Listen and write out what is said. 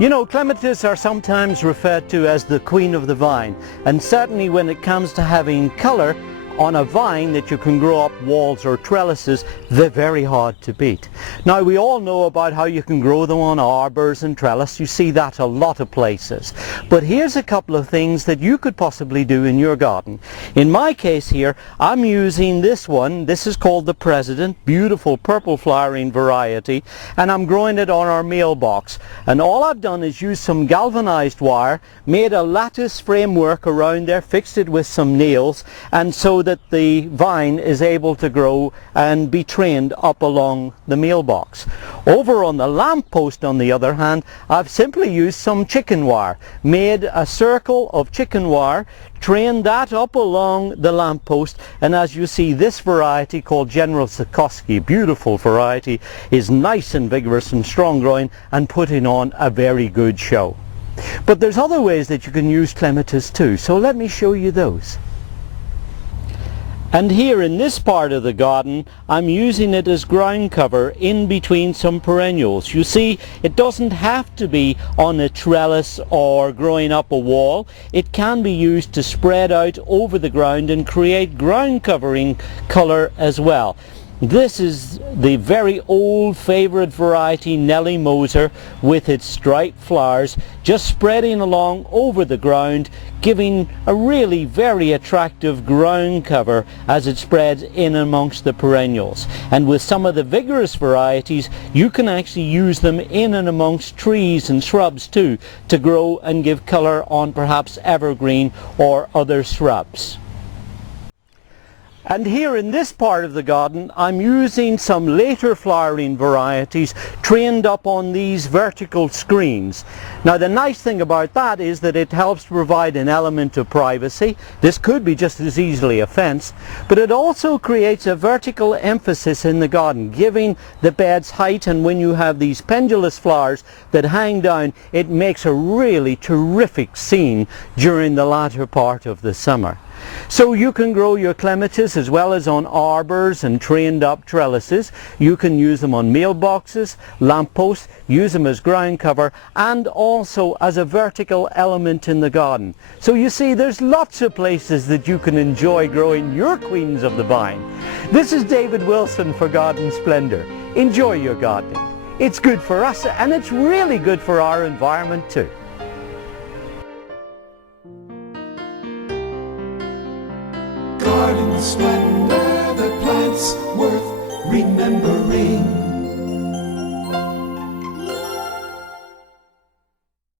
You know, clematis are sometimes referred to as the queen of the vine, and certainly when it comes to having colour on a vine that you can grow up walls or trellises, they're very hard to beat. Now, we all know about how you can grow them on arbours and trellis. You see that a lot of places. But here's a couple of things that you could possibly do in your garden. In my case here, I'm using this one. This is called the President, beautiful purple flowering variety, and I'm growing it on our mailbox. And all I've done is use some galvanized wire, made a lattice framework around there, fixed it with some nails, and so that the vine is able to grow and be trained up along the mailbox. Over on the lamppost, on the other hand, I've simply used some chicken wire, made a circle of chicken wire, trained that up along the lamppost, and as you see, this variety called General Sikorski, beautiful variety, is nice and vigorous and strong growing and putting on a very good show. But there's other ways that you can use clematis too, so let me show you those. And here in this part of the garden, I'm using it as ground cover in between some perennials. You see, it doesn't have to be on a trellis or growing up a wall. It can be used to spread out over the ground and create ground covering colour as well. This is the very old favourite variety, Nelly Moser, with its striped flowers just spreading along over the ground, giving a really very attractive ground cover as it spreads in amongst the perennials. And with some of the vigorous varieties, you can actually use them in and amongst trees and shrubs too, to grow and give colour on perhaps evergreen or other shrubs. And here in this part of the garden, I'm using some later flowering varieties trained up on these vertical screens. Now, the nice thing about that is that it helps to provide an element of privacy. This could be just as easily a fence, but it also creates a vertical emphasis in the garden, giving the beds height, and when you have these pendulous flowers that hang down, it makes a really terrific scene during the latter part of the summer. So you can grow your clematis as well as on arbours and trained up trellises. You can use them on mailboxes, lampposts, use them as ground cover, and also as a vertical element in the garden. So you see, there's lots of places that you can enjoy growing your queens of the vine. This is David Wilson for Garden Splendor. Enjoy your gardening. It's good for us, and it's really good for our environment too. Garden splendor, the plants worth remembering.